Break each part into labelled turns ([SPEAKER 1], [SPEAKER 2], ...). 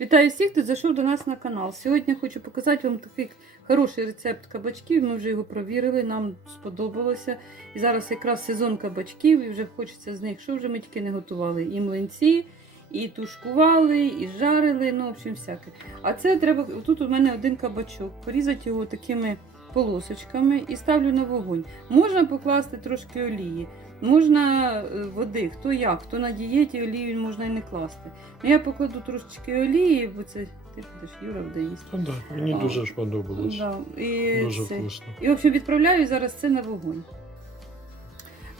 [SPEAKER 1] Вітаю всіх, хто зайшов до нас на канал. Сьогодні хочу показати вам такий хороший рецепт кабачків. Ми вже його провірили, нам сподобалося. І зараз якраз сезон кабачків, і вже хочеться з них, що вже ми тільки не готували. І млинці, і тушкували, і жарили, ну, в общем, всяке. А це треба. Тут у мене один кабачок. Порізати його такими полосочками і ставлю на вогонь. Можна покласти трошки олії. Можна е, води, хто як, хто на дієті олію можна і не класти. Ну я покладу трошечки олії, бо це ти будеш Юра буде їсти.
[SPEAKER 2] Та да, мені
[SPEAKER 1] А.
[SPEAKER 2] дуже ж подобалось.
[SPEAKER 1] Да. І,
[SPEAKER 2] Дуже
[SPEAKER 1] це.
[SPEAKER 2] вкусно.
[SPEAKER 1] і в общем, відправляю зараз це на вогонь.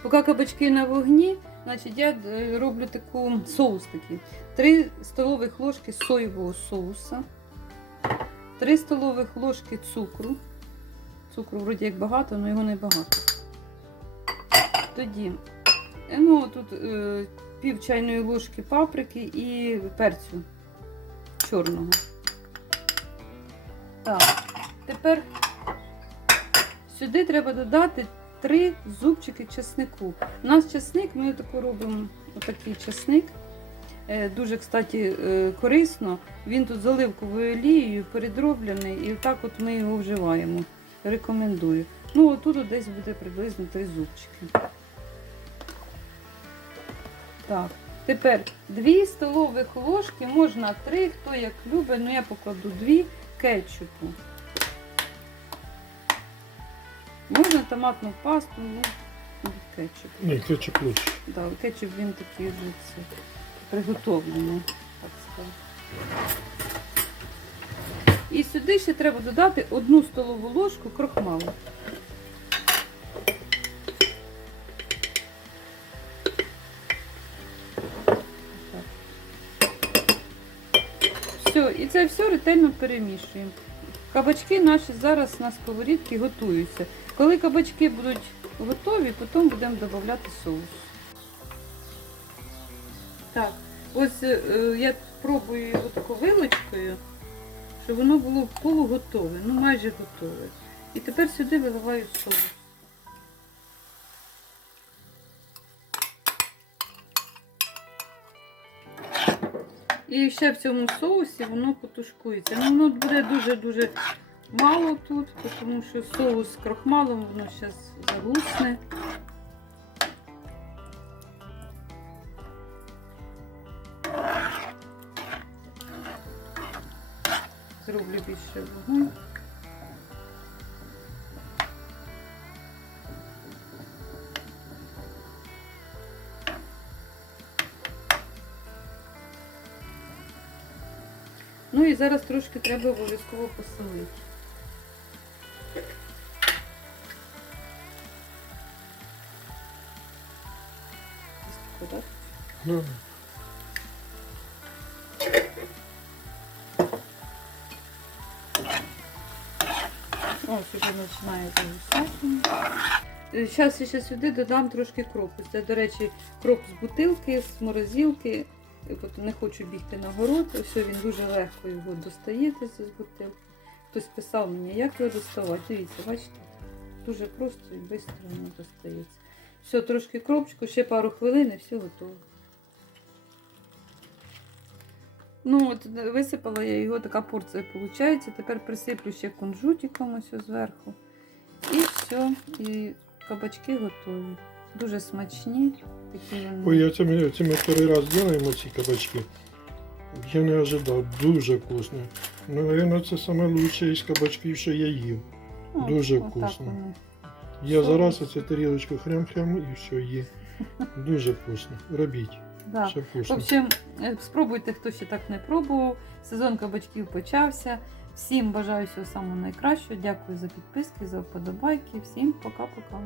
[SPEAKER 1] Поки кабачки на вогні, значить я е, роблю таку соус такий. 3 столових ложки соєвого соуса, 3 столових ложки цукру. Цукру вроді як багато, але його не багато. Тоді е, ну, тут е, пів чайної ложки паприки і перцю чорного. Так, тепер сюди треба додати 3 зубчики чеснику. У нас чесник, ми таку робимо отакий чесник. Е, Дуже, кстати, е, корисно. Він тут з оливковою олією передроблений, і так от ми його вживаємо. Рекомендую. Ну, отут десь буде приблизно 3 зубчики. Так, тепер 2 столових ложки, можна 3, хто як любить, ну я покладу 2 кетчупу. Можна томатну пасту, ну, від кетчупу.
[SPEAKER 2] Ні, кетчуп лучше.
[SPEAKER 1] Да, кетчуп він такий вже приготовлений, так сказати. І сюди ще треба додати одну столову ложку крохмалу. Все, і це все ретельно перемішуємо. Кабачки наші зараз на сковорідці готуються. Коли кабачки будуть готові, потім будемо додавати соус. Так, ось е, я пробую його тако вилочкою, щоб воно було полуготове, ну майже готове. І тепер сюди виливаю соус. І ще в цьому соусі воно потушкується. Ну, воно буде дуже-дуже мало тут, тому що соус з крохмалом воно зараз загусне. Зроблю більше. Ну і зараз трошки треба обов'язково посолити. Ось тако, так? Ось уже починає загусати. Зараз я ще сюди додам трошки кропу. Це, до речі, кроп з бутилки, з морозилки. Не хочу бігти на город. Ось він дуже легко його достаєте з бутилки. Хтось писав мені, як його доставати. Дивіться, бачите? Дуже просто і швидко воно достається. Все, трошки кропчику, ще пару хвилин і все готово. Ну, от висипала я його, така порція виходить. Тепер присиплю ще кунжутиком ось зверху. І все, і кабачки готові. Дуже смачні. Такі вони.
[SPEAKER 2] Ой, я це ми, це ми перший раз робимо ці кабачки. Я не ожидав, дуже вкусно. Ну, наверное, це лучше із кабачків, що я їв.
[SPEAKER 1] Ну,
[SPEAKER 2] дуже вкусно.
[SPEAKER 1] вони.
[SPEAKER 2] Я зараз оцю тарілочку хрям-хрям і все є. Дуже вкусно. Робіть.
[SPEAKER 1] Да.
[SPEAKER 2] Ще
[SPEAKER 1] В общем, е, спробуйте, хто ще так не пробував. Сезон кабачків почався. Всім бажаю всього самого найкращого. Дякую за підписки, за вподобайки. Всім пока-пока.